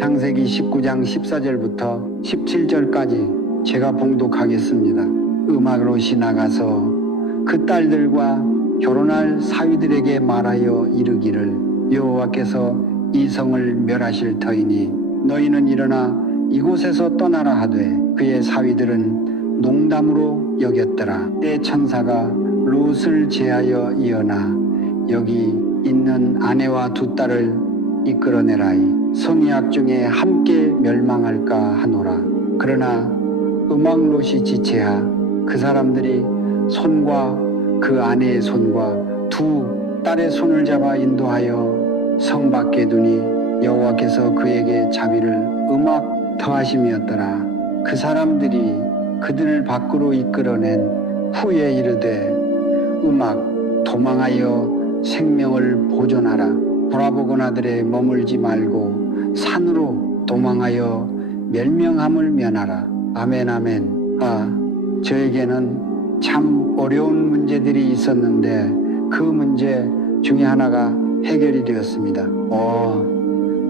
창세기 19장 14절부터 17절까지 제가 봉독하겠습니다. 음악롯이 나가서 그 딸들과 결혼할 사위들에게 말하여 이르기를 여호와께서 이 성을 멸하실 터이니 너희는 일어나 이곳에서 떠나라 하되 그의 사위들은 농담으로 여겼더라. 때 천사가 롯을 제하여 이어나 여기 있는 아내와 두 딸을 이끌어내라이 성약 중에 함께 멸망할까 하노라. 그러나 음악롯이 지체하 그 사람들이 손과 그 아내의 손과 두 딸의 손을 잡아 인도하여 성 밖에 두니 여호와께서 그에게 자비를 음악 더하심이었더라. 그 사람들이 그들을 밖으로 이끌어낸 후에 이르되 음악 도망하여 생명을 보존하라. 돌아보거나들에 머물지 말고 산으로 도망하여 멸명함을 면하라. 아멘 아멘. 저에게는 참 어려운 문제들이 있었는데 그 문제 중에 하나가 해결이 되었습니다.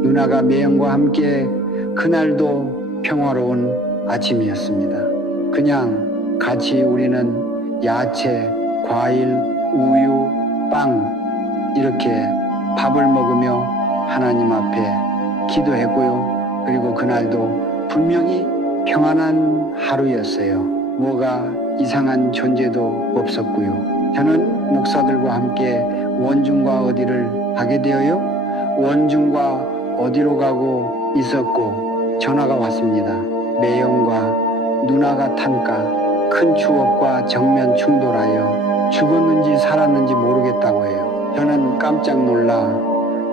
누나가 매형과 함께 그날도 평화로운 아침이었습니다. 그냥 같이 우리는 야채, 과일, 우유, 빵 이렇게 밥을 먹으며 하나님 앞에 기도했고요. 그리고 그날도 분명히 평안한 하루였어요. 뭐가 이상한 존재도 없었고요. 저는 목사들과 함께 원중과 어디를 가게 되어요. 원중과 어디로 가고 있었고 전화가 왔습니다. 매형과 누나가 탄가 큰 추억과 정면 충돌하여 죽었는지 살았는지 모르겠다고 해요. 저는 깜짝 놀라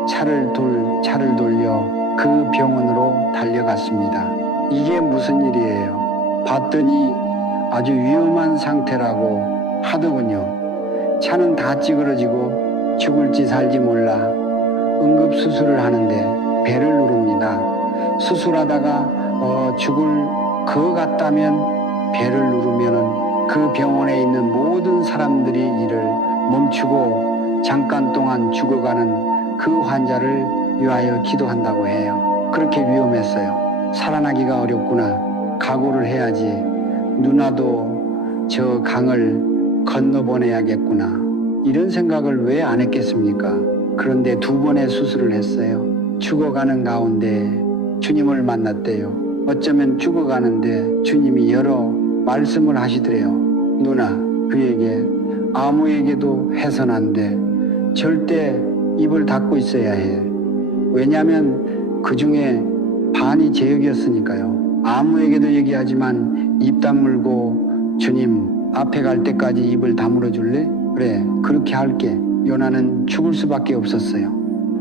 차를 돌려 그 병원으로 달려갔습니다. 이게 무슨 일이에요? 봤더니 아주 위험한 상태라고 하더군요. 차는 다 찌그러지고 죽을지 살지 몰라 응급수술을 하는데 배를 누릅니다. 수술하다가 죽을 것 같다면 배를 누르면은 그 병원에 있는 모든 사람들이 일을 멈추고 잠깐 동안 죽어가는 그 환자를 위하여 기도한다고 해요. 그렇게 위험했어요. 살아나기가 어렵구나. 각오를 해야지. 누나도 저 강을 건너보내야겠구나. 이런 생각을 왜 안 했겠습니까? 그런데 2번의 수술을 했어요. 죽어가는 가운데 주님을 만났대요. 어쩌면 죽어가는데 주님이 여러 말씀을 하시더래요. 누나, 그에게 아무에게도 해선 안 돼. 절대 입을 닫고 있어야 해. 왜냐하면 그 중에 반이 제역이었으니까요. 아무에게도 얘기하지만 입 다물고 주님 앞에 갈 때까지 입을 다물어 줄래? 그래, 그렇게 할게. 요나는 죽을 수밖에 없었어요.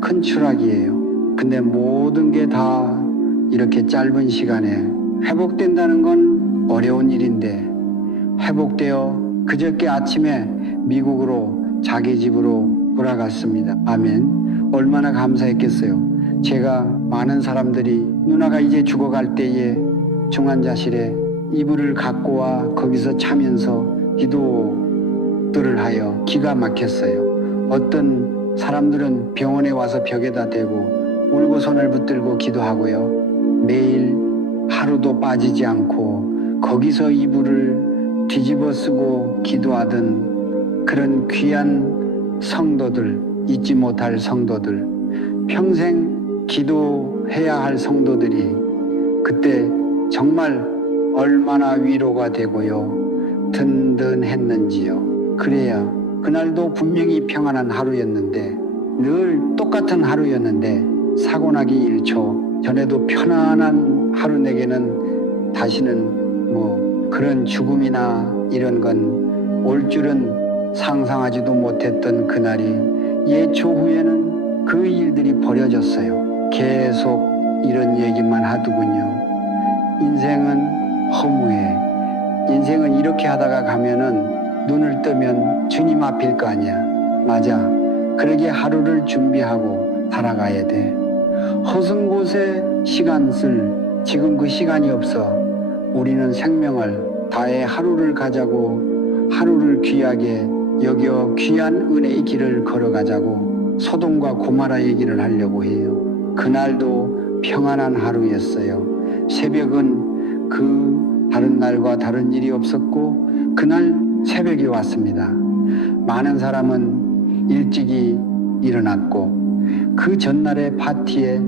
큰 추락이에요. 근데 모든 게 다 이렇게 짧은 시간에 회복된다는 건 어려운 일인데 회복되어 그저께 아침에 미국으로 자기 집으로 돌아갔습니다. 아멘. 얼마나 감사했겠어요. 제가 많은 사람들이 누나가 이제 죽어갈 때에 중환자실에 이불을 갖고 와 거기서 자면서 기도들을 하여 기가 막혔어요. 어떤 사람들은 병원에 와서 벽에다 대고 울고 손을 붙들고 기도하고요. 매일 하루도 빠지지 않고 거기서 이불을 뒤집어 쓰고 기도하던 그런 귀한 성도들, 잊지 못할 성도들, 평생 기도해야 할 성도들이 그때 정말 얼마나 위로가 되고요. 든든했는지요. 그래야 그날도 분명히 평안한 하루였는데 늘 똑같은 하루였는데 사고 나기 1초 전에도 편안한 하루 내게는 다시는 그런 죽음이나 이런 건 올 줄은 상상하지도 못했던 그날이 예초 후에는 그 일들이 버려졌어요. 계속 이런 얘기만 하더군요. 인생은 허무해. 인생은 이렇게 하다가 가면은 눈을 뜨면 주님 앞일 거 아니야. 맞아. 그러게 하루를 준비하고 살아가야 돼. 허승 곳에 시간 쓸 지금 그 시간이 없어. 우리는 생명을 다해 하루를 가자고 하루를 귀하게 여겨 귀한 은혜의 길을 걸어가자고 소돔과 고모라 얘기를 하려고 해요. 그날도 평안한 하루였어요. 새벽은 그 다른 날과 다른 일이 없었고 그날 새벽이 왔습니다. 많은 사람은 일찍이 일어났고 그 전날의 파티에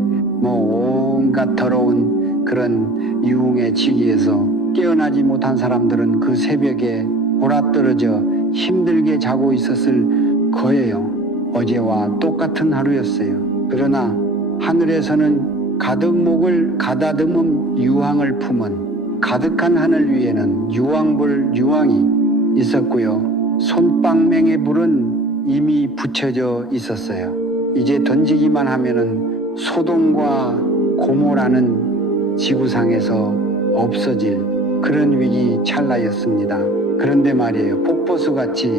온갖 더러운 그런 유흥에 취기해서 깨어나지 못한 사람들은 그 새벽에 골아떨어져 힘들게 자고 있었을 거예요. 어제와 똑같은 하루였어요. 그러나 하늘에서는 가득 목을 가다듬은 유황을 품은 가득한 하늘 위에는 유황불 유황이 있었고요. 솜방맹의 불은 이미 붙여져 있었어요. 이제 던지기만 하면은 소돔과 고모라는 지구상에서 없어질 그런 위기 찰나였습니다. 그런데 말이에요. 폭포수같이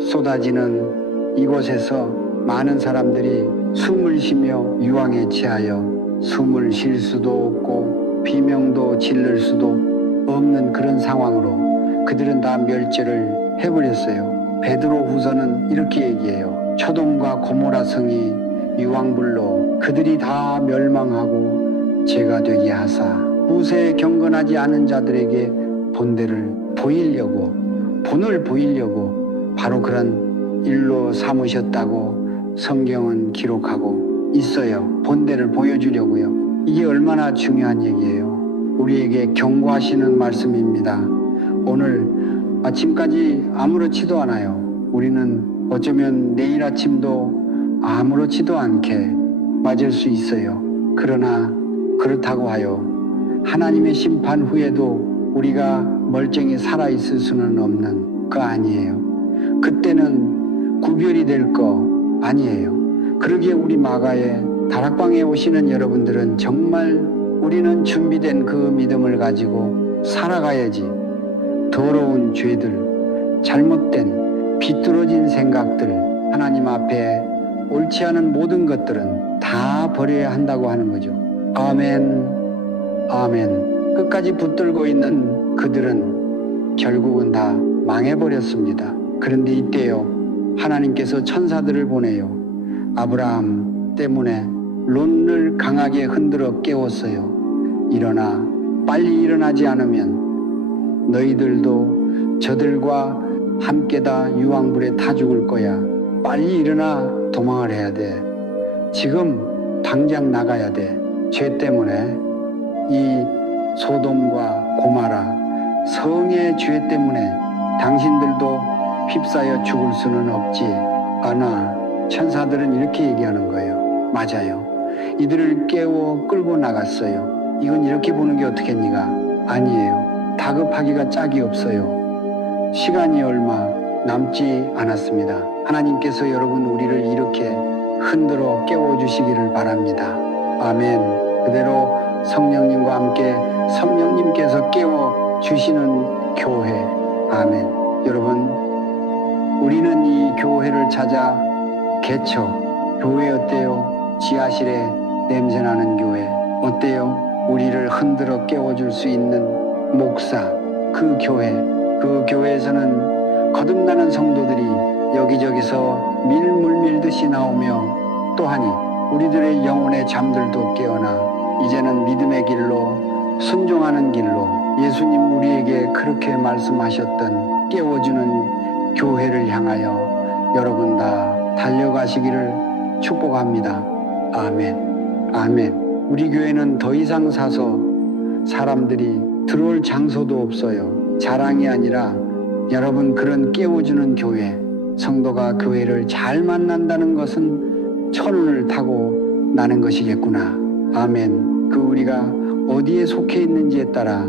쏟아지는 이곳에서 많은 사람들이 숨을 쉬며 유황에 취하여 숨을 쉴 수도 없고 비명도 지를 수도 없는 그런 상황으로 그들은 다 멸절을 해버렸어요. 베드로 후서는 이렇게 얘기해요. 소돔과 고모라 성이 유황불로 그들이 다 멸망하고 죄가 되게 하사 후세에 경건하지 않은 자들에게 본을 보이려고 바로 그런 일로 삼으셨다고 성경은 기록하고 있어요. 본때를 보여주려고요. 이게 얼마나 중요한 얘기예요. 우리에게 경고하시는 말씀입니다. 오늘 아침까지 아무렇지도 않아요. 우리는 어쩌면 내일 아침도 아무렇지도 않게 맞을 수 있어요. 그러나 그렇다고 하여 하나님의 심판 후에도 우리가 멀쩡히 살아있을 수는 없는 거 아니에요. 그때는 구별이 될 거 아니에요. 그러기에 우리 마가의 다락방에 오시는 여러분들은 정말 우리는 준비된 그 믿음을 가지고 살아가야지. 더러운 죄들, 잘못된 비뚤어진 생각들, 하나님 앞에 옳지 않은 모든 것들은 다 버려야 한다고 하는 거죠. 아멘, 아멘. 끝까지 붙들고 있는 그들은 결국은 다 망해버렸습니다. 그런데 이때요, 하나님께서 천사들을 보내요. 아브라함 때문에 롯을 강하게 흔들어 깨웠어요. 일어나, 빨리 일어나지 않으면 너희들도 저들과 함께 다 유황불에 타 죽을 거야. 빨리 일어나 도망을 해야 돼. 지금 당장 나가야 돼. 죄 때문에 이 소돔과 고마라 성의 죄 때문에 당신들도 휩싸여 죽을 수는 없지 않아. 천사들은 이렇게 얘기하는 거예요. 맞아요. 이들을 깨워 끌고 나갔어요. 이건 이렇게 보는 게 어떻겠니가? 아니에요. 다급하기가 짝이 없어요. 시간이 얼마 남지 않았습니다. 하나님께서 여러분 우리를 이렇게 흔들어 깨워주시기를 바랍니다. 아멘. 그대로 성령님과 함께 성령님께서 깨워주시는 교회. 아멘. 여러분, 우리는 이 교회를 찾아 개척. 교회 어때요? 지하실에 냄새나는 교회. 어때요? 우리를 흔들어 깨워줄 수 있는 목사. 그 교회에서는 거듭나는 성도들이 여기저기서 밀물 밀듯이 나오며 또하니 우리들의 영혼의 잠들도 깨어나 이제는 믿음의 길로 순종하는 길로 예수님 우리에게 그렇게 말씀하셨던 깨워주는 교회를 향하여 여러분 다 달려가시기를 축복합니다. 아멘. 아멘. 우리 교회는 더 이상 사서 사람들이 들어올 장소도 없어요. 자랑이 아니라 여러분 그런 깨워주는 교회, 성도가 교회를 잘 만난다는 것은 천운을 타고 나는 것이겠구나. 아멘. 그 우리가 어디에 속해 있는지에 따라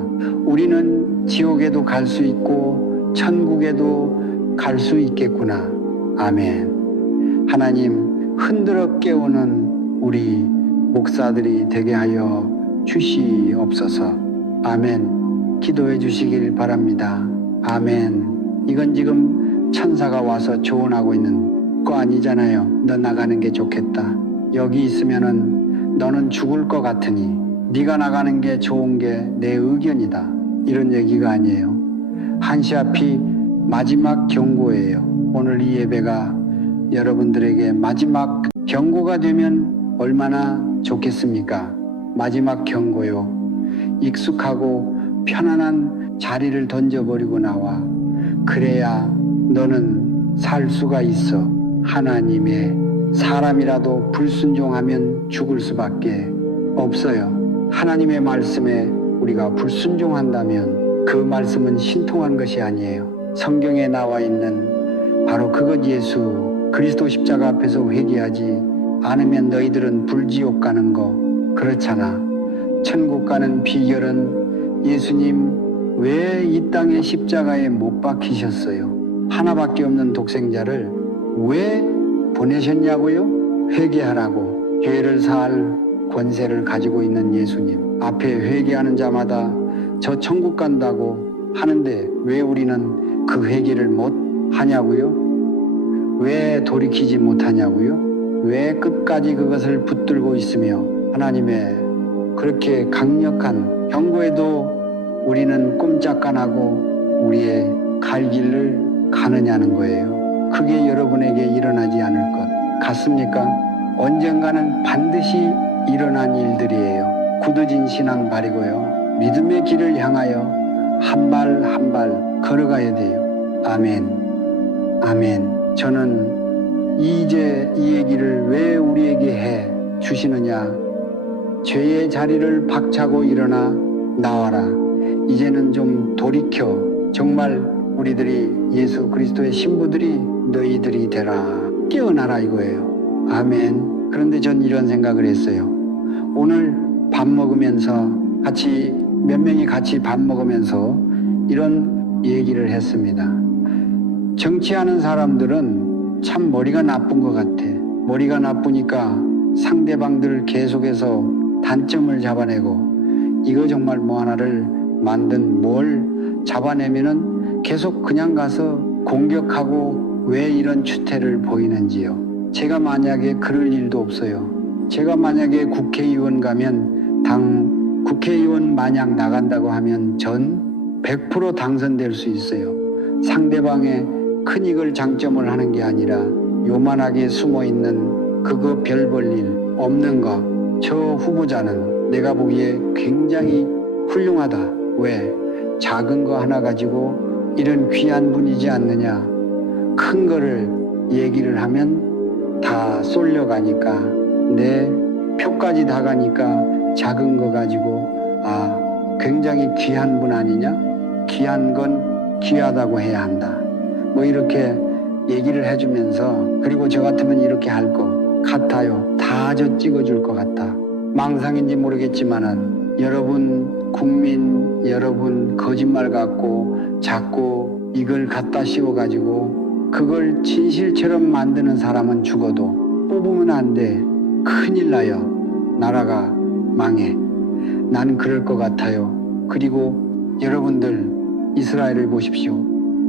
우리는 지옥에도 갈 수 있고 천국에도 갈 수 있겠구나. 아멘. 하나님 흔들어 깨우는 우리 목사들이 되게 하여 주시옵소서. 아멘. 기도해 주시길 바랍니다. 아멘. 이건 지금 천사가 와서 조언하고 있는 거 아니잖아요. 너 나가는 게 좋겠다. 여기 있으면은 너는 죽을 것 같으니 네가 나가는 게 좋은 게 내 의견이다. 이런 얘기가 아니에요. 한시아피 마지막 경고예요. 오늘 이 예배가 여러분들에게 마지막 경고가 되면 얼마나 좋겠습니까? 마지막 경고요. 익숙하고 편안한 자리를 던져버리고 나와 그래야 너는 살 수가 있어. 하나님의 사람이라도 불순종하면 죽을 수밖에 없어요. 하나님의 말씀에 우리가 불순종한다면 그 말씀은 신통한 것이 아니에요. 성경에 나와 있는 바로 그것 예수 그리스도 십자가 앞에서 회개하지 않으면 너희들은 불지옥 가는 거 그렇잖아. 천국 가는 비결은 예수님 왜 이 땅에 십자가에 못 박히셨어요? 하나밖에 없는 독생자를 왜 보내셨냐고요? 회개하라고. 죄를 살 권세를 가지고 있는 예수님 앞에 회개하는 자마다 저 천국 간다고 하는데 왜 우리는 그 회개를 못 하냐고요? 왜 돌이키지 못하냐고요? 왜 끝까지 그것을 붙들고 있으며 하나님의 그렇게 강력한 경고에도 우리는 꼼짝 안 하고 우리의 갈 길을 가느냐는 거예요. 그게 여러분에게 일어나지 않을 것 같습니까? 언젠가는 반드시 일어난 일들이에요. 굳어진 신앙 바리고요. 믿음의 길을 향하여 한 발 한 발 걸어가야 돼요. 아멘. 아멘. 저는 이제 이 얘기를 왜 우리에게 해 주시느냐? 죄의 자리를 박차고 일어나 나와라. 이제는 좀 돌이켜. 정말 우리들이 예수 그리스도의 신부들이 너희들이 되라. 깨어나라 이거예요. 아멘. 그런데 전 이런 생각을 했어요. 오늘 밥 먹으면서 같이 몇 명이 같이 밥 먹으면서 이런 얘기를 했습니다. 정치하는 사람들은 참 머리가 나쁜 것 같아. 머리가 나쁘니까 상대방들을 계속해서 단점을 잡아내고 이거 정말 뭐 하나를 만든 뭘 잡아내면은 계속 그냥 가서 공격하고 왜 이런 추태를 보이는지요. 제가 만약에 그럴 일도 없어요. 제가 만약에 국회의원 가면 당 국회의원 마냥 나간다고 하면 전 100% 당선될 수 있어요. 상대방의 큰 이익을 장점을 하는 게 아니라 요만하게 숨어있는 그거 별 볼 일 없는 거. 저 후보자는 내가 보기에 굉장히 훌륭하다. 왜? 작은 거 하나 가지고 이런 귀한 분이지 않느냐. 큰 거를 얘기를 하면 다 쏠려가니까 내 표까지 다 가니까 작은 거 가지고 굉장히 귀한 분 아니냐? 귀한 건 귀하다고 해야 한다. 뭐 이렇게 얘기를 해주면서 그리고 저 같으면 이렇게 할 거 같아요. 다 저 찍어줄 것 같아. 망상인지 모르겠지만은 여러분 국민 여러분 거짓말 같고 자꾸 이걸 갖다 씌워가지고 그걸 진실처럼 만드는 사람은 죽어도 뽑으면 안 돼. 큰일 나요. 나라가 망해. 나는 그럴 것 같아요. 그리고 여러분들 이스라엘을 보십시오.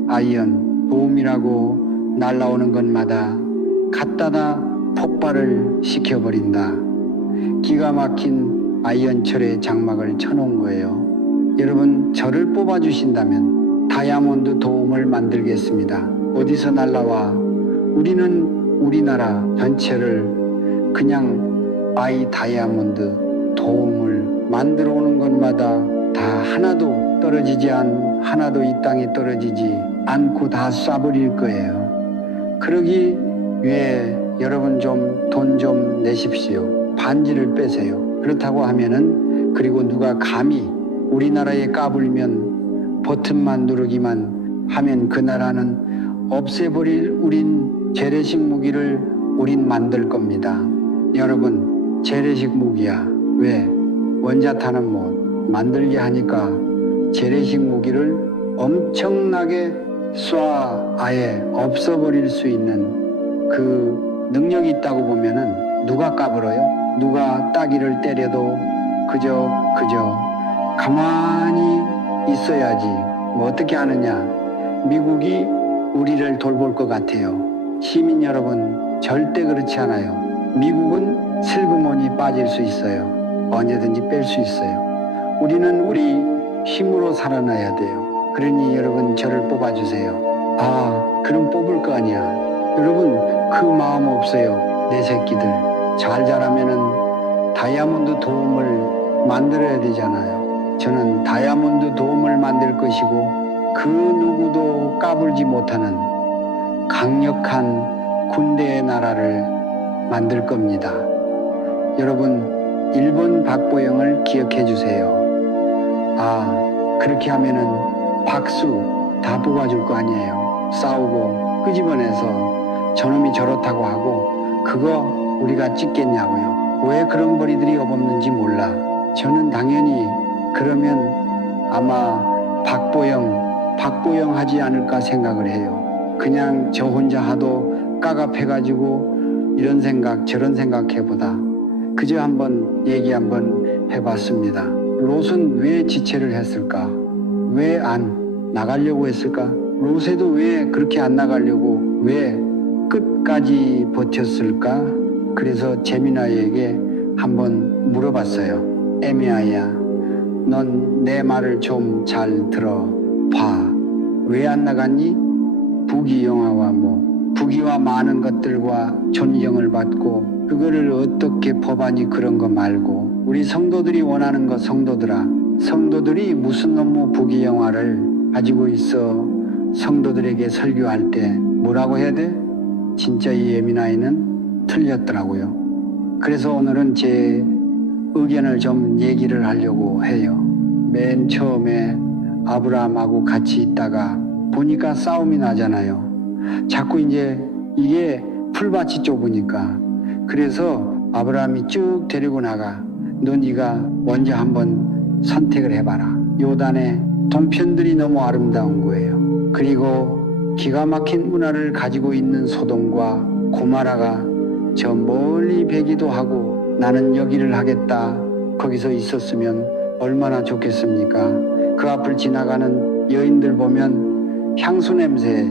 아이언 봄이라고 날라오는 것마다 갖다다 폭발을 시켜버린다. 기가 막힌 아이언철의 장막을 쳐놓은 거예요. 여러분 저를 뽑아주신다면 다이아몬드 도움을 만들겠습니다. 어디서 날라와? 우리는 우리나라 전체를 그냥 다이아몬드 도움을 만들어 오는 것마다 다 하나도 떨어지지 하나도 이 땅에 떨어지지 않고 다 쏴버릴 거예요. 그러기 위해 여러분 좀 돈 좀 내십시오. 반지를 빼세요. 그렇다고 하면은 그리고 누가 감히 우리나라에 까불면 버튼만 누르기만 하면 그 나라는 없애버릴 우린 재래식 무기를 우린 만들 겁니다. 여러분 재래식 무기야. 왜? 원자탄은 못 만들게 하니까 재래식 무기를 엄청나게 쏴 아예 없어버릴 수 있는 그 능력이 있다고 보면은 누가 까불어요? 누가 따귀를 때려도 그저 가만히 있어야지. 뭐 어떻게 하느냐? 미국이 우리를 돌볼 것 같아요. 시민 여러분 절대 그렇지 않아요. 미국은 슬그머니 빠질 수 있어요. 언제든지 뺄 수 있어요. 우리는 우리 힘으로 살아나야 돼요. 그러니 여러분 저를 뽑아주세요. 그럼 뽑을 거 아니야. 여러분 그 마음 없어요. 내 새끼들 잘 자라면은 다이아몬드 도움을 만들어야 되잖아요. 저는 다이아몬드 돔을 만들 것이고 그 누구도 까불지 못하는 강력한 군대의 나라를 만들 겁니다. 여러분, 일본 박보영을 기억해 주세요. 아, 그렇게 하면은 박수 다 뽑아줄 거 아니에요. 싸우고 끄집어내서 저놈이 저렇다고 하고 그거 우리가 찍겠냐고요. 왜 그런 벌이들이 없는지 몰라. 저는 당연히 그러면 아마 박보영 하지 않을까 생각을 해요. 그냥 저 혼자 하도 깝깝해가지고 이런 생각 저런 생각 해보다 그저 한번 얘기 한번 해봤습니다. 롯은 왜 지체를 했을까? 왜 안 나가려고 했을까? 롯에도 왜 그렇게 안 나가려고 왜 끝까지 버텼을까? 그래서 제미나이에게 한번 물어봤어요. 에미아야, 넌 내 말을 좀 잘 들어봐. 왜 안 나갔니? 부귀영화와 부귀와 많은 것들과 존경을 받고 그거를 어떻게 법안이 그런 거 말고 우리 성도들이 원하는 거 성도들아, 성도들이 무슨 너무 부귀영화를 가지고 있어 성도들에게 설교할 때 뭐라고 해야 돼? 진짜 이 예민아이는 틀렸더라고요. 그래서 오늘은 제 의견을 좀 얘기를 하려고 해요. 맨 처음에 아브라함하고 같이 있다가 보니까 싸움이 나잖아요. 자꾸 이제 이게 풀밭이 좁으니까 그래서 아브라함이 쭉 데리고 나가. 너 네가 먼저 한번 선택을 해봐라. 요단의 동편들이 너무 아름다운 거예요. 그리고 기가 막힌 문화를 가지고 있는 소돔과 고마라가 저 멀리 배기도 하고 나는 여기를 하겠다. 거기서 있었으면 얼마나 좋겠습니까? 그 앞을 지나가는 여인들 보면 향수 냄새,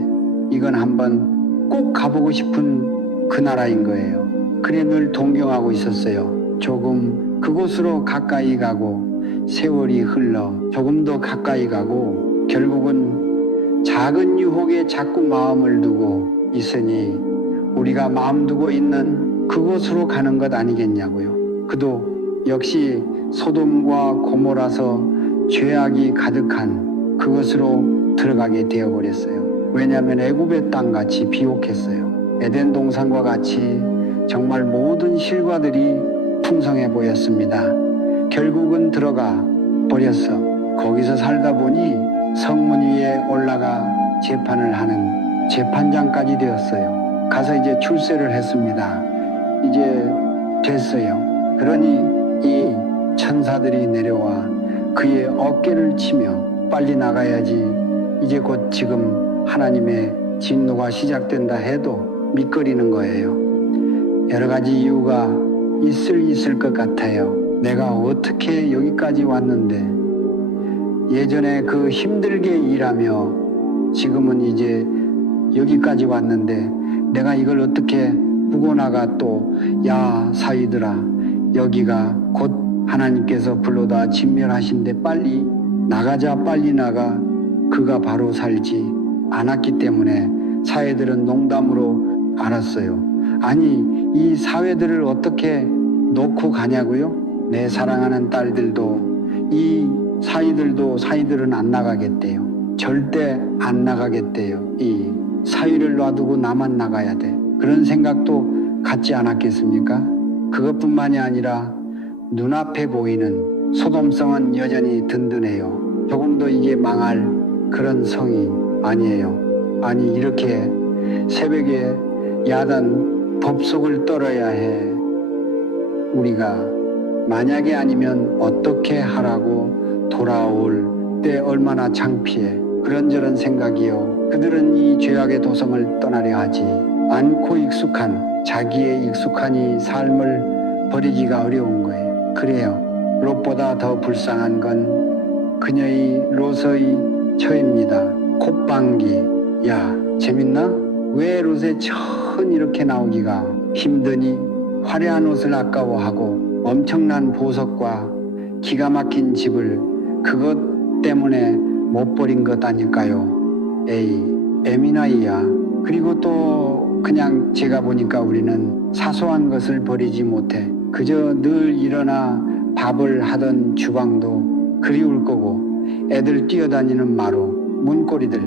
이건 한번 꼭 가보고 싶은 그 나라인 거예요. 그래 늘 동경하고 있었어요. 조금 그곳으로 가까이 가고 세월이 흘러 조금 더 가까이 가고 결국은 작은 유혹에 자꾸 마음을 두고 있으니 우리가 마음 두고 있는 그곳으로 가는 것 아니겠냐고요. 그도 역시 소돔과 고모라서 죄악이 가득한 그것으로 들어가게 되어버렸어요. 왜냐하면 애굽의 땅같이 비옥했어요. 에덴 동산과 같이 정말 모든 실과들이 풍성해 보였습니다. 결국은 들어가 버렸어. 거기서 살다 보니 성문 위에 올라가 재판을 하는 재판장까지 되었어요. 가서 이제 출세를 했습니다. 이제 됐어요. 그러니 이 천사들이 내려와 그의 어깨를 치며 빨리 나가야지. 이제 곧 지금 하나님의 진노가 시작된다 해도 밑거리는 거예요. 여러 가지 이유가 있을 것 같아요. 내가 어떻게 여기까지 왔는데 예전에 그 힘들게 일하며 지금은 이제 여기까지 왔는데 내가 이걸 어떻게 부고 나가 또 야 사위들아 여기가 곧 하나님께서 불러다 진멸하신데 빨리 나가자 빨리 나가 그가 바로 살지 않았기 때문에 사회들은 농담으로 알았어요. 아니 이 사회들을 어떻게 놓고 가냐고요? 내 사랑하는 딸들도 이 사위들은 안 나가겠대요. 절대 안 나가겠대요. 이 사위를 놔두고 나만 나가야 돼. 그런 생각도 갖지 않았겠습니까? 그것뿐만이 아니라 눈앞에 보이는 소돔성은 여전히 든든해요. 조금 더 이게 망할 그런 성이 아니에요. 아니 이렇게 새벽에 야단 법석을 떨어야 해. 우리가 만약에 아니면 어떻게 하라고 돌아올 때 얼마나 창피해. 그런저런 생각이요. 그들은 이 죄악의 도성을 떠나려 하지 않고 자기의 익숙한 이 삶을 버리기가 어려운 거예요. 그래요. 롯보다 더 불쌍한 건 그녀의 롯의 처입니다. 콧방귀. 야 재밌나? 왜 롯의 처는 이렇게 나오기가 힘드니? 화려한 옷을 아까워하고 엄청난 보석과 기가 막힌 집을 그것 때문에 못 버린 것 아닐까요? 에이 에미나이야. 그리고 또 그냥 제가 보니까 우리는 사소한 것을 버리지 못해 그저 늘 일어나 밥을 하던 주방도 그리울 거고, 애들 뛰어다니는 마루, 문고리들,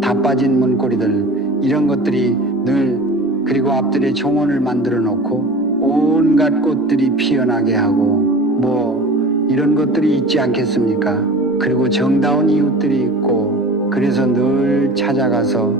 다 빠진 문고리들, 이런 것들이 늘, 그리고 앞들에 정원을 만들어 놓고 온갖 꽃들이 피어나게 하고 뭐 이런 것들이 있지 않겠습니까? 그리고 정다운 이웃들이 있고, 그래서 늘 찾아가서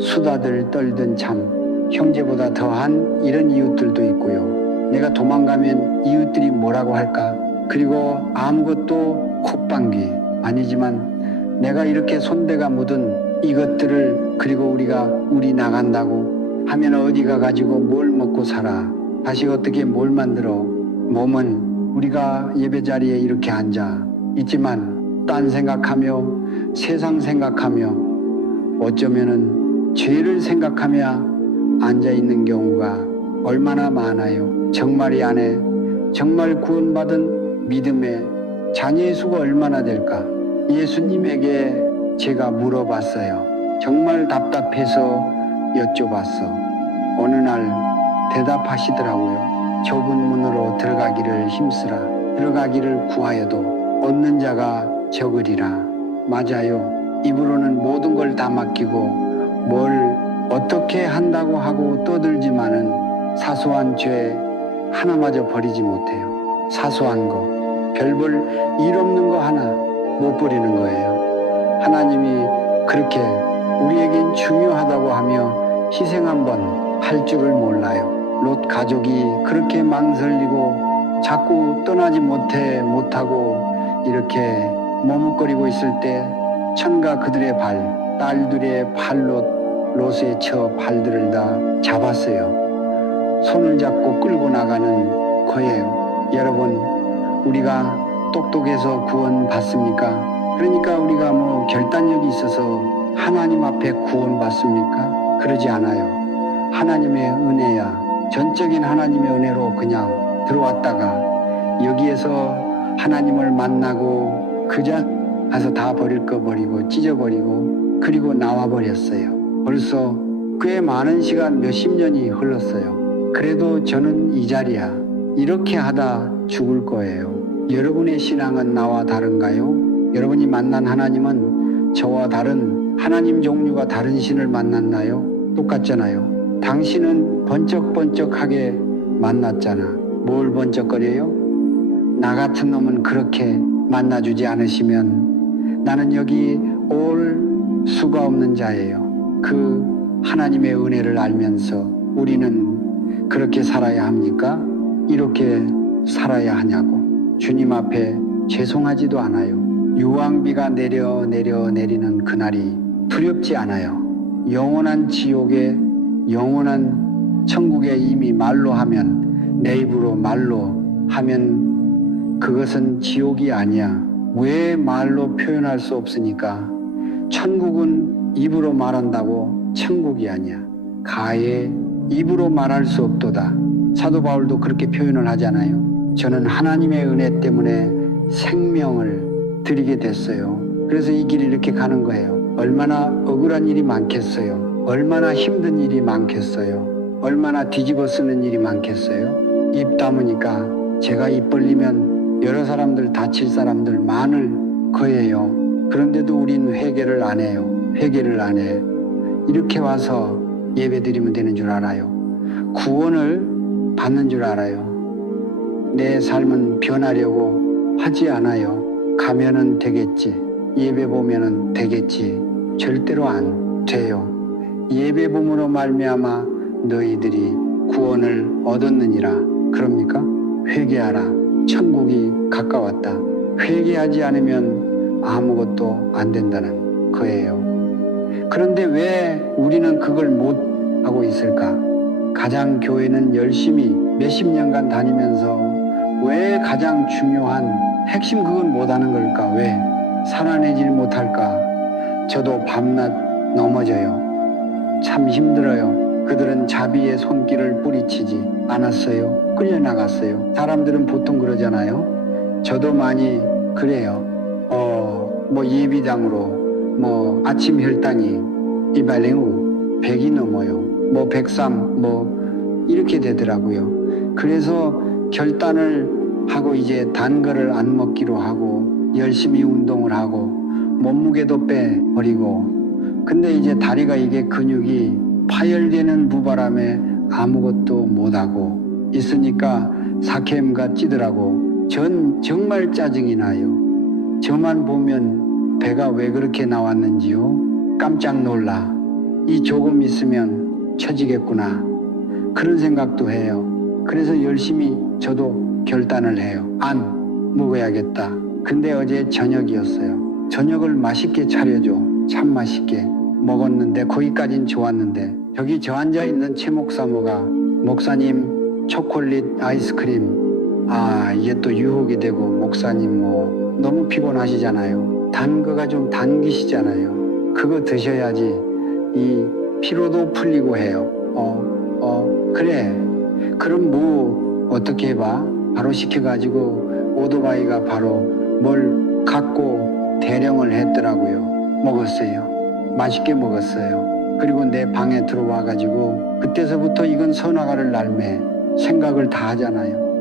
수다들 떨던 참 형제보다 더한 이런 이웃들도 있고요. 내가 도망가면 이웃들이 뭐라고 할까? 그리고 아무것도 콧방귀 아니지만 내가 이렇게 손대가 묻은 이것들을, 그리고 우리가 우리 나간다고 하면 어디가 가지고 뭘 먹고 살아? 다시 어떻게 뭘 만들어? 몸은 우리가 예배 자리에 이렇게 앉아 있지만 딴 생각하며 세상 생각하며 어쩌면은 죄를 생각하며 앉아 있는 경우가 얼마나 많아요. 정말 이 안에 정말 구원받은 믿음의 자녀의 수가 얼마나 될까? 예수님에게 제가 물어봤어요. 정말 답답해서 여쭤봤어. 어느 날 대답하시더라고요. 좁은 문으로 들어가기를 힘쓰라. 들어가기를 구하여도 얻는 자가 적으리라. 맞아요. 입으로는 모든 걸 다 맡기고 뭘 어떻게 한다고 하고 떠들지만은 사소한 죄 하나마저 버리지 못해요. 사소한 거, 별볼 일 없는 거 하나 못 버리는 거예요. 하나님이 그렇게 우리에겐 중요하다고 하며 희생 한번 할 줄을 몰라요. 롯 가족이 그렇게 망설이고 자꾸 떠나지 못하고 이렇게 머뭇거리고 있을 때 천가 그들의 발, 딸들의 팔로 롯의 처 발들을 다 잡았어요. 손을 잡고 끌고 나가는 거예요. 여러분, 우리가 똑똑해서 구원 받습니까? 그러니까 우리가 뭐 결단력이 있어서 하나님 앞에 구원 받습니까? 그러지 않아요. 하나님의 은혜야. 전적인 하나님의 은혜로 그냥 들어왔다가 여기에서 하나님을 만나고 그저 가서 다 버릴 거 버리고 찢어버리고 그리고 나와버렸어요. 벌써 꽤 많은 시간, 몇십 년이 흘렀어요. 그래도 저는 이 자리야. 이렇게 하다 죽을 거예요. 여러분의 신앙은 나와 다른가요? 여러분이 만난 하나님은 저와 다른 하나님 종류가 다른 신을 만났나요? 똑같잖아요. 당신은 번쩍번쩍하게 만났잖아. 뭘 번쩍거려요? 나 같은 놈은 그렇게 만나주지 않으시면 나는 여기 올 수가 없는 자예요. 그 하나님의 은혜를 알면서 우리는 그렇게 살아야 합니까? 이렇게 살아야 하냐고. 주님 앞에 죄송하지도 않아요. 유황비가 내리는 그날이 두렵지 않아요. 영원한 지옥에 영원한 천국에 이미 말로 하면, 내 입으로 말로 하면 그것은 지옥이 아니야. 왜 말로 표현할 수 없으니까? 천국은 입으로 말한다고 천국이 아니야. 가에 입으로 말할 수 없도다. 사도 바울도 그렇게 표현을 하잖아요. 저는 하나님의 은혜 때문에 생명을 드리게 됐어요. 그래서 이 길을 이렇게 가는 거예요. 얼마나 억울한 일이 많겠어요. 얼마나 힘든 일이 많겠어요. 얼마나 뒤집어 쓰는 일이 많겠어요. 입 다무니까 제가 입 벌리면 여러 사람들 다칠 사람들 많을 거예요. 그런데도 우린 회개를 안 해요. 회개를 안 해. 이렇게 와서 예배 드리면 되는 줄 알아요. 구원을 받는 줄 알아요. 내 삶은 변하려고 하지 않아요. 가면은 되겠지. 예배 보면은 되겠지. 절대로 안 돼요. 예배 봄으로 말미암아 너희들이 구원을 얻었느니라. 그럽니까? 회개하라. 천국이 가까웠다. 회개하지 않으면 아무것도 안 된다는 거예요. 그런데 왜 우리는 그걸 못 하고 있을까? 가장 교회는 열심히 몇십 년간 다니면서 왜 가장 중요한 핵심 그건 못하는 걸까? 왜 살아내질 못할까? 저도 밤낮 넘어져요. 참 힘들어요. 그들은 자비의 손길을 뿌리치지 않았어요. 끌려나갔어요. 사람들은 보통 그러잖아요. 저도 많이 그래요. 뭐 예비당으로 뭐 아침 혈당이 이발랭우 100이 넘어요. 뭐 103 뭐 이렇게 되더라고요. 그래서 결단을 하고 이제 단 거를 안 먹기로 하고 열심히 운동을 하고 몸무게도 빼버리고 근데 이제 다리가 이게 근육이 파열되는 무바람에 아무것도 못하고 있으니까 사케임가 찌더라고. 전 정말 짜증이 나요. 저만 보면 배가 왜 그렇게 나왔는지요. 깜짝 놀라. 이 조금 있으면 처지겠구나. 그런 생각도 해요. 그래서 열심히 저도 결단을 해요. 안 먹어야겠다. 근데 어제 저녁이었어요. 저녁을 맛있게 차려줘. 참 맛있게 먹었는데 거기까진 좋았는데 저기 저 앉아있는 최 목사모가 목사님 초콜릿 아이스크림 이게 또 유혹이 되고 목사님 뭐 너무 피곤하시잖아요. 단 거가 좀 당기시잖아요. 그거 드셔야지 이 피로도 풀리고 해요. 그래. 그럼 뭐 어떻게 해봐? 바로 시켜가지고 오토바이가 바로 뭘 갖고 대령을 했더라고요. 먹었어요. 맛있게 먹었어요. 그리고 내 방에 들어와가지고 그때서부터 이건 선악과를 날매 생각을 다 하잖아요.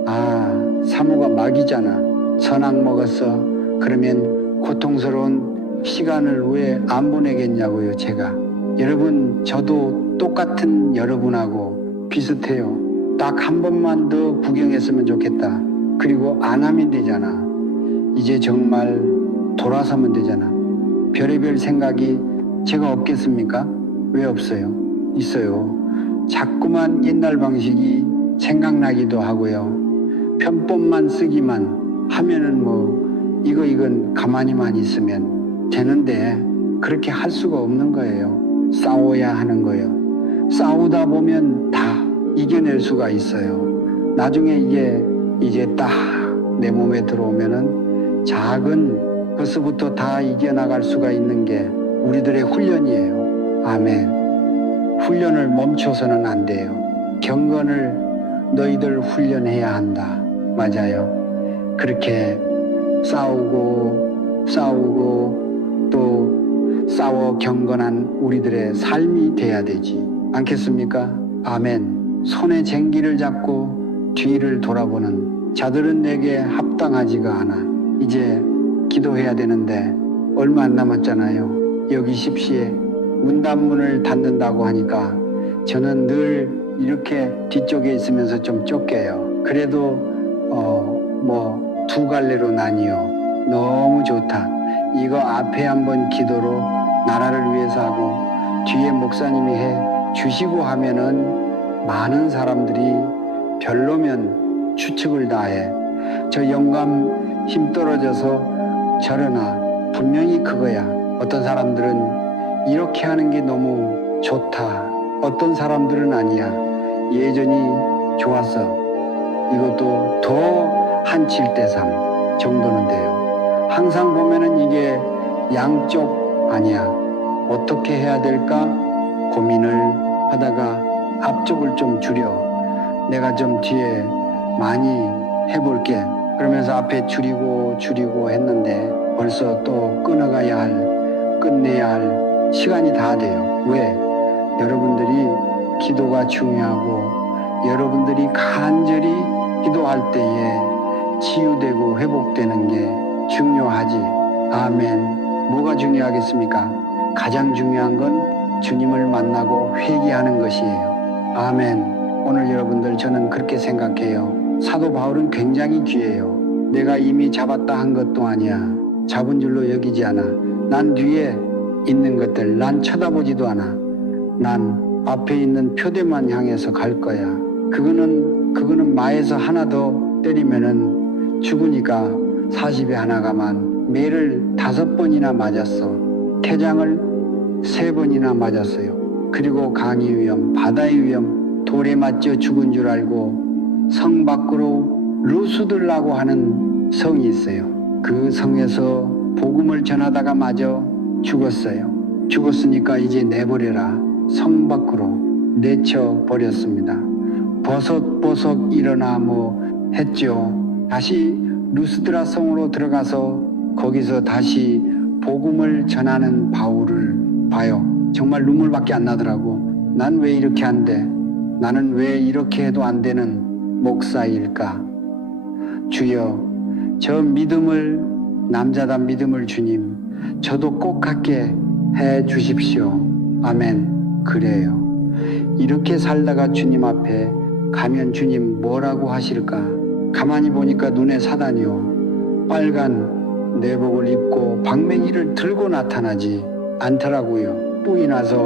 사모가 막이잖아. 선악 먹었어. 그러면 고통스러운 시간을 왜 안 보내겠냐고요, 제가. 여러분, 저도 똑같은 여러분하고 비슷해요. 딱 한 번만 더 구경했으면 좋겠다. 그리고 안 하면 되잖아. 이제 정말 돌아서면 되잖아. 별의별 생각이 제가 없겠습니까? 왜 없어요? 있어요. 자꾸만 옛날 방식이 생각나기도 하고요. 편법만 쓰기만 하면은 뭐 이건 가만히만 있으면 되는데 그렇게 할 수가 없는 거예요. 싸워야 하는 거예요. 싸우다 보면 다 이겨낼 수가 있어요. 나중에 이게 이제 딱 내 몸에 들어오면은 작은 것부터 다 이겨나갈 수가 있는 게 우리들의 훈련이에요. 아멘. 훈련을 멈춰서는 안 돼요. 경건을 너희들 훈련해야 한다. 맞아요. 그렇게 싸우고 또 싸워 경건한 우리들의 삶이 돼야 되지 않겠습니까? 아멘. 손에 쟁기를 잡고 뒤를 돌아보는 자들은 내게 합당하지가 않아. 이제 기도해야 되는데 얼마 안 남았잖아요. 여기 10시에 문단문을 닫는다고 하니까 저는 늘 이렇게 뒤쪽에 있으면서 좀 쫓겨요. 그래도 뭐 두 갈래로 나뉘어 너무 좋다. 이거 앞에 한번 기도로 나라를 위해서 하고 뒤에 목사님이 해 주시고 하면은 많은 사람들이 별로면 추측을 다해. 저 영감 힘 떨어져서 저러나 분명히 그거야. 어떤 사람들은 이렇게 하는 게 너무 좋다. 어떤 사람들은 아니야. 예전이 좋았어. 이것도 더 한 7대3 정도는 돼요. 항상 보면은 이게 양쪽 아니야. 어떻게 해야 될까 고민을 하다가 앞쪽을 좀 줄여. 내가 좀 뒤에 많이 해볼게. 그러면서 앞에 줄이고 했는데 벌써 또 끝내야 할 시간이 다 돼요. 왜? 여러분들이 기도가 중요하고 여러분들이 간절히 기도할 때에 치유되고 회복되는 게 중요하지. 아멘. 뭐가 중요하겠습니까? 가장 중요한 건 주님을 만나고 회개하는 것이에요. 아멘. 오늘 여러분들 저는 그렇게 생각해요. 사도 바울은 굉장히 귀해요. 내가 이미 잡았다 한 것도 아니야. 잡은 줄로 여기지 않아. 난 뒤에 있는 것들 난 쳐다보지도 않아. 난 앞에 있는 표대만 향해서 갈 거야. 그거는 마에서 하나 더 때리면은 죽으니까 40에 하나 가만 매를 5번이나 맞았어. 태장을 3번이나 맞았어요. 그리고 강의 위험, 바다의 위험, 돌에 맞져 죽은 줄 알고 성 밖으로 루스들라고 하는 성이 있어요. 그 성에서 복음을 전하다가 마저 죽었어요. 죽었으니까 이제 내버려라. 성 밖으로 내쳐버렸습니다. 버석버석 일어나 했죠. 다시 루스드라 성으로 들어가서 거기서 다시 복음을 전하는 바울을 봐요. 정말 눈물밖에 안 나더라고. 난 왜 이렇게 안 돼? 나는 왜 이렇게 해도 안 되는 목사일까? 주여, 저 믿음을, 남자답 믿음을 주님, 저도 꼭 갖게 해 주십시오. 아멘. 그래요. 이렇게 살다가 주님 앞에 가면 주님 뭐라고 하실까? 가만히 보니까 눈에 사단이요, 빨간 내복을 입고 방맹이를 들고 나타나지 않더라고요. 뿔이 나서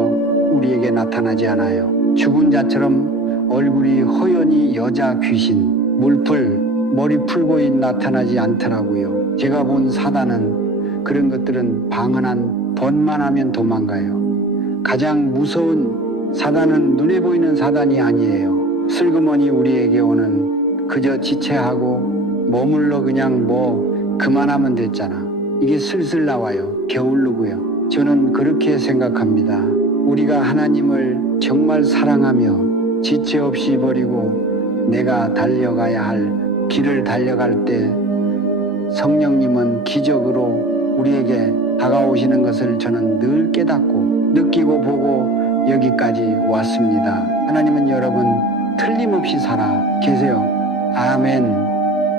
우리에게 나타나지 않아요. 죽은 자처럼 얼굴이 허연히 여자 귀신, 물풀, 머리 풀고 나타나지 않더라고요. 제가 본 사단은, 그런 것들은 방언한 번만 하면 도망가요. 가장 무서운 사단은 눈에 보이는 사단이 아니에요. 슬그머니 우리에게 오는, 그저 지체하고 머물러 그냥 뭐 그만하면 됐잖아, 이게 슬슬 나와요. 게을르고요. 저는 그렇게 생각합니다. 우리가 하나님을 정말 사랑하며 지체 없이 버리고 내가 달려가야 할 길을 달려갈 때 성령님은 기적으로 우리에게 다가오시는 것을 저는 늘 깨닫고 느끼고 보고 여기까지 왔습니다. 하나님은 여러분 틀림없이 살아 계세요. 아멘.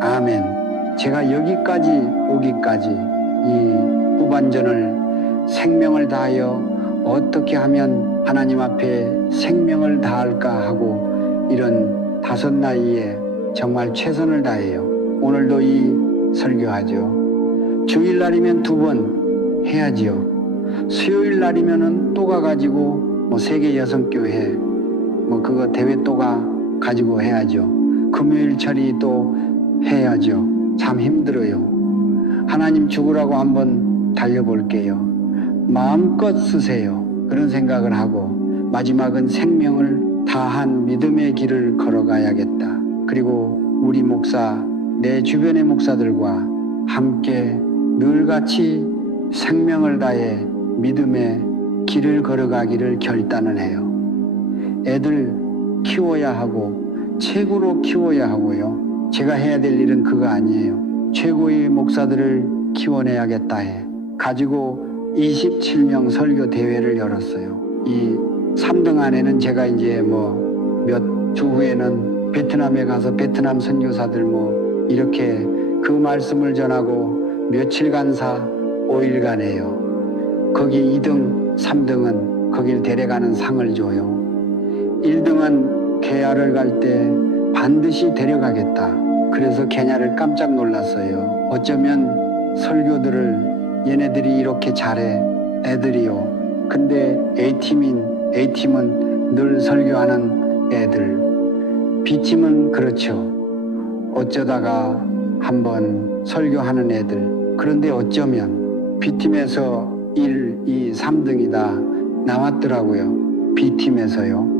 아멘. 제가 여기까지 오기까지 이 후반전을 생명을 다하여 어떻게 하면 하나님 앞에 생명을 다할까 하고 이런 다섯 나이에 정말 최선을 다해요. 오늘도 이 설교하죠. 주일날이면 2번 해야지요. 수요일날이면은 또 가가지고 뭐 세계 여성교회 뭐 그거 대회 또 가지고 해야죠. 금요일 처리 또 해야죠. 참 힘들어요. 하나님 죽으라고 한번 달려볼게요. 마음껏 쓰세요. 그런 생각을 하고 마지막은 생명을 다한 믿음의 길을 걸어가야겠다. 그리고 우리 목사, 내 주변의 목사들과 함께 늘 같이 생명을 다해 믿음의 길을 걸어가기를 결단을 해요. 애들 키워야 하고 최고로 키워야 하고요. 제가 해야 될 일은 그거 아니에요. 최고의 목사들을 키워내야겠다 해 가지고 27명 설교 대회를 열었어요. 이 3등 안에는 제가 이제 뭐 몇 주 후에는 베트남에 가서 베트남 선교사들 뭐 이렇게 그 말씀을 전하고 며칠간 5일간 해요. 거기 2등, 3등은 거길 데려가는 상을 줘요. 1등은 케냐를 갈 때 반드시 데려가겠다. 그래서 케냐를 깜짝 놀랐어요. 어쩌면 설교들을 얘네들이 이렇게 잘해, 애들이요. 근데 A팀은 늘 설교하는 애들, B팀은 그렇죠. 어쩌다가 한번 설교하는 애들. 그런데 어쩌면 B팀에서 1, 2, 3등이다 나왔더라고요. B팀에서요.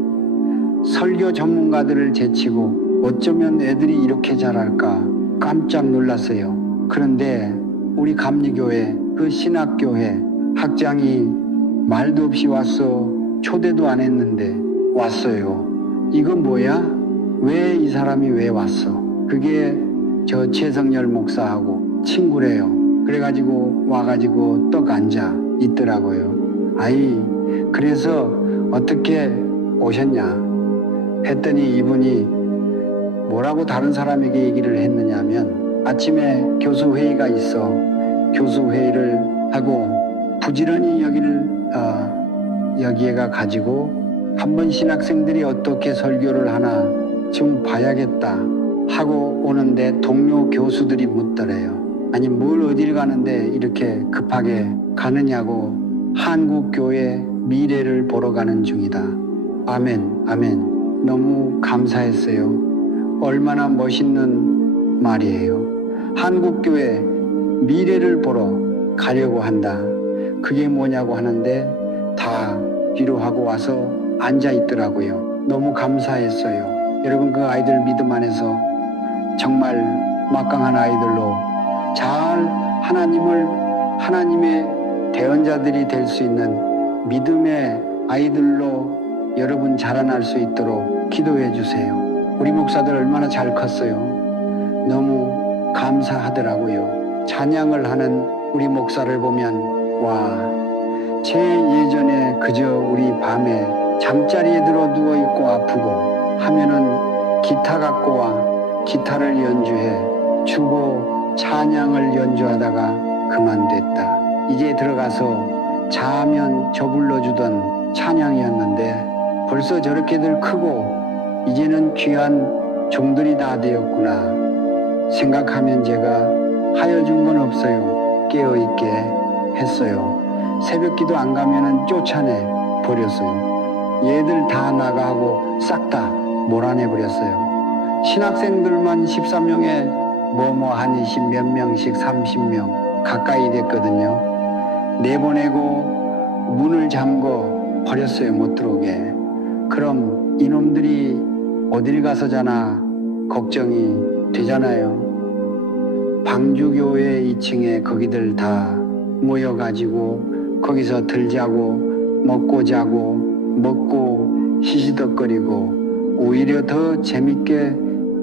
설교 전문가들을 제치고 어쩌면 애들이 이렇게 잘할까 깜짝 놀랐어요. 그런데 우리 감리교회 그 신학교회 학장이 말도 없이 왔어. 초대도 안 했는데 왔어요. 이거 뭐야? 왜 이 사람이 왜 왔어? 그게 저 최성열 목사하고 친구래요. 그래가지고 와가지고 떡 앉아 있더라고요. 아이, 그래서 어떻게 오셨냐 했더니 이분이 뭐라고 다른 사람에게 얘기를 했느냐면, 아침에 교수회의가 있어 교수회의를 하고 부지런히 여기에가 가지고 한번 신학생들이 어떻게 설교를 하나 좀 봐야겠다 하고 오는데 동료 교수들이 묻더래요. 아니 뭘 어딜 가는데 이렇게 급하게 가느냐고. 한국교회 미래를 보러 가는 중이다. 아멘. 아멘. 너무 감사했어요. 얼마나 멋있는 말이에요. 한국교회 미래를 보러 가려고 한다. 그게 뭐냐고 하는데 다 위로하고 와서 앉아 있더라고요. 너무 감사했어요. 여러분, 그 아이들 믿음 안에서 정말 막강한 아이들로 잘 하나님의 대언자들이 될 수 있는 믿음의 아이들로 여러분 자라날 수 있도록 기도해 주세요. 우리 목사들 얼마나 잘 컸어요. 너무 감사하더라고요. 찬양을 하는 우리 목사를 보면 와, 제 예전에 그저 우리 밤에 잠자리에 들어 누워있고 아프고 하면은 기타 갖고 와 기타를 연주해 주고 찬양을 연주하다가 그만됐다. 이제 들어가서 자면 저불러주던 찬양이었는데 벌써 저렇게들 크고 이제는 귀한 종들이 다 되었구나 생각하면 제가 하여준 건 없어요. 깨어있게 했어요. 새벽기도 안 가면은 쫓아내 버렸어요. 얘들 다 나가고 싹 다 몰아내 버렸어요. 신학생들만 13명에 뭐뭐 한 20몇 명씩 30명 가까이 됐거든요. 내보내고 문을 잠궈 버렸어요. 못 들어오게. 그럼 이놈들이 어딜 가서 자나 걱정이 되잖아요. 방주교회 2층에 거기들 다 모여가지고 거기서 들자고 먹고 자고 먹고 시시덕거리고 오히려 더 재밌게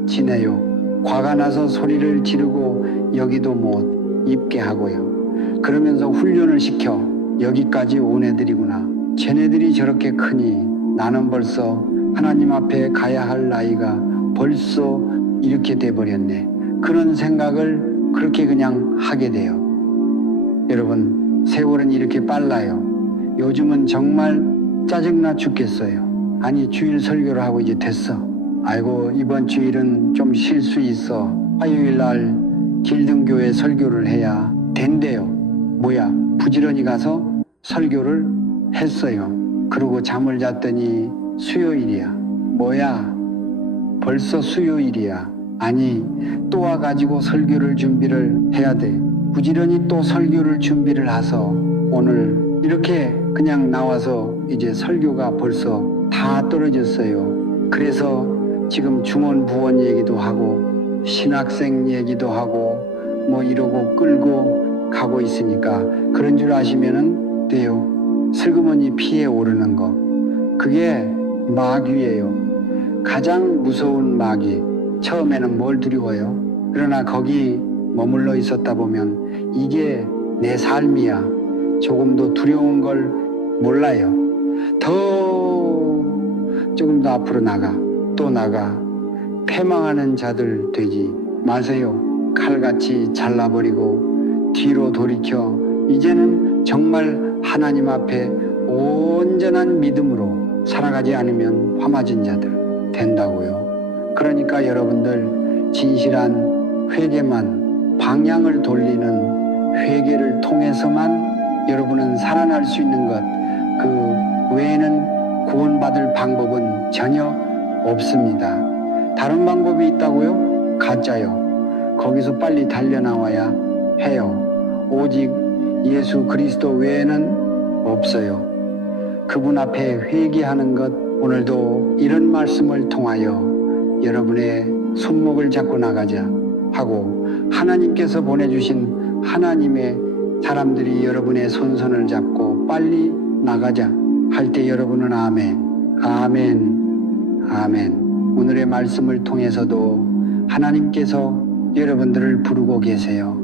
지내요. 화가 나서 소리를 지르고 여기도 못 입게 하고요. 그러면서 훈련을 시켜 여기까지 온 애들이구나. 쟤네들이 저렇게 크니 나는 벌써 하나님 앞에 가야 할 나이가 벌써 이렇게 돼버렸네. 그런 생각을 그렇게 그냥 하게 돼요. 여러분, 세월은 이렇게 빨라요. 요즘은 정말 짜증나 죽겠어요. 아니, 주일 설교를 하고 이제 됐어. 아이고, 이번 주일은 좀 쉴 수 있어. 화요일 날 길등교회 설교를 해야 된대요. 뭐야, 부지런히 가서 설교를 했어요. 그러고 잠을 잤더니 수요일이야. 뭐야, 벌써 수요일이야. 아니, 또 와가지고 설교를 준비를 해야 돼. 부지런히 또 설교를 준비를 해서 오늘 이렇게 그냥 나와서 이제 설교가 벌써 다 떨어졌어요. 그래서 지금 중원 부원 얘기도 하고 신학생 얘기도 하고 뭐 이러고 끌고 가고 있으니까 그런 줄 아시면은 돼요. 슬그머니 피에 오르는 거, 그게 마귀예요. 가장 무서운 마귀. 처음에는 뭘 두려워요? 그러나 거기 머물러 있었다 보면 이게 내 삶이야. 조금도 두려운 걸 몰라요. 더 조금 더 앞으로 나가, 또 나가. 패망하는 자들 되지 마세요. 칼같이 잘라버리고 뒤로 돌이켜 이제는 정말 하나님 앞에 온전한 믿음으로 살아가지 않으면 화맞은 자들 된다고요. 그러니까 여러분들 진실한 회개만, 방향을 돌리는 회개를 통해서만 여러분은 살아날 수 있는 것, 그 외에는 구원받을 방법은 전혀 없습니다. 다른 방법이 있다고요? 가짜요. 거기서 빨리 달려나와야 해요. 오직 예수 그리스도 외에는 없어요. 그분 앞에 회개하는 것, 오늘도 이런 말씀을 통하여 여러분의 손목을 잡고 나가자 하고 하나님께서 보내주신 하나님의 사람들이 여러분의 손을 잡고 빨리 나가자 할 때 여러분은 아멘, 아멘, 아멘. 오늘의 말씀을 통해서도 하나님께서 여러분들을 부르고 계세요.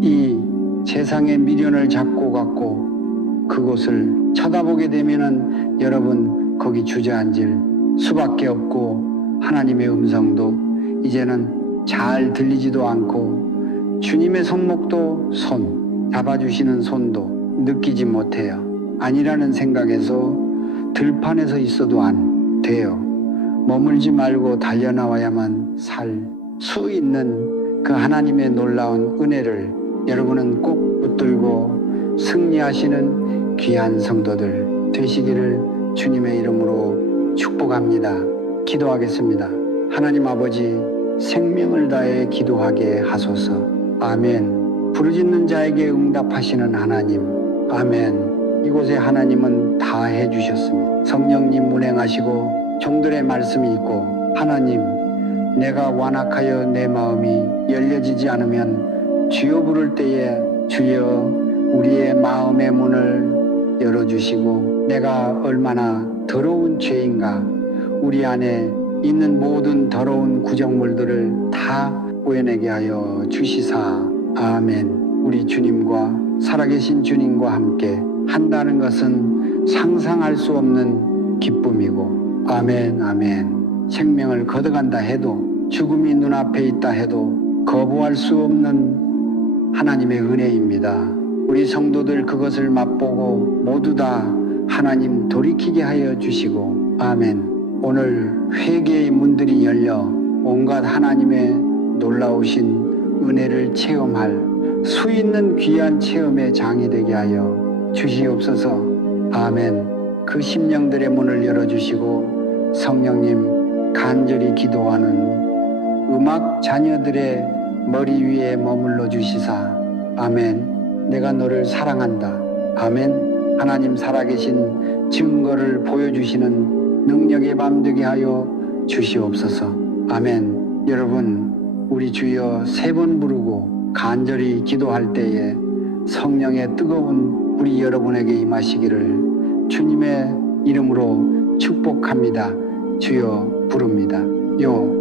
이 세상의 미련을 잡고 갔고 그곳을 쳐다보게 되면은 여러분 거기 주저앉을 수밖에 없고 하나님의 음성도 이제는 잘 들리지도 않고 주님의 손목도 손 잡아주시는 손도 느끼지 못해요. 아니라는 생각에서 들판에서 있어도 안 돼요. 머물지 말고 달려나와야만 살 수 있는 그 하나님의 놀라운 은혜를 여러분은 꼭 붙들고 승리하시는 귀한 성도들 되시기를 주님의 이름으로 축복합니다. 기도하겠습니다. 하나님 아버지, 생명을 다해 기도하게 하소서. 아멘. 부르짖는 자에게 응답하시는 하나님, 아멘. 이곳에 하나님은 다 해주셨습니다. 성령님 운행하시고 종들의 말씀이 있고 하나님, 내가 완악하여 내 마음이 열려지지 않으면 주여 부를 때에 주여 우리의 마음의 문을 열어주시고 내가 얼마나 더러운 죄인가, 우리 안에 있는 모든 더러운 구정물들을 다 보여내게 하여 주시사. 아멘. 우리 주님과 살아계신 주님과 함께 한다는 것은 상상할 수 없는 기쁨이고, 아멘, 아멘. 생명을 걷어간다 해도, 죽음이 눈앞에 있다 해도 거부할 수 없는 하나님의 은혜입니다. 우리 성도들 그것을 맛보고 모두 다 하나님 돌이키게 하여 주시고 아멘. 오늘 회개의 문들이 열려 온갖 하나님의 놀라우신 은혜를 체험할 수 있는 귀한 체험의 장이 되게 하여 주시옵소서. 아멘. 그 심령들의 문을 열어주시고 성령님 간절히 기도하는 음악 자녀들의 머리 위에 머물러 주시사 아멘. 내가 너를 사랑한다. 아멘. 하나님 살아계신 증거를 보여주시는 능력의 밤 되게 하여 주시옵소서. 아멘. 여러분, 우리 주여 3번 부르고 간절히 기도할 때에 성령의 뜨거운 우리 여러분에게 임하시기를 주님의 이름으로 축복합니다. 주여 부릅니다. 요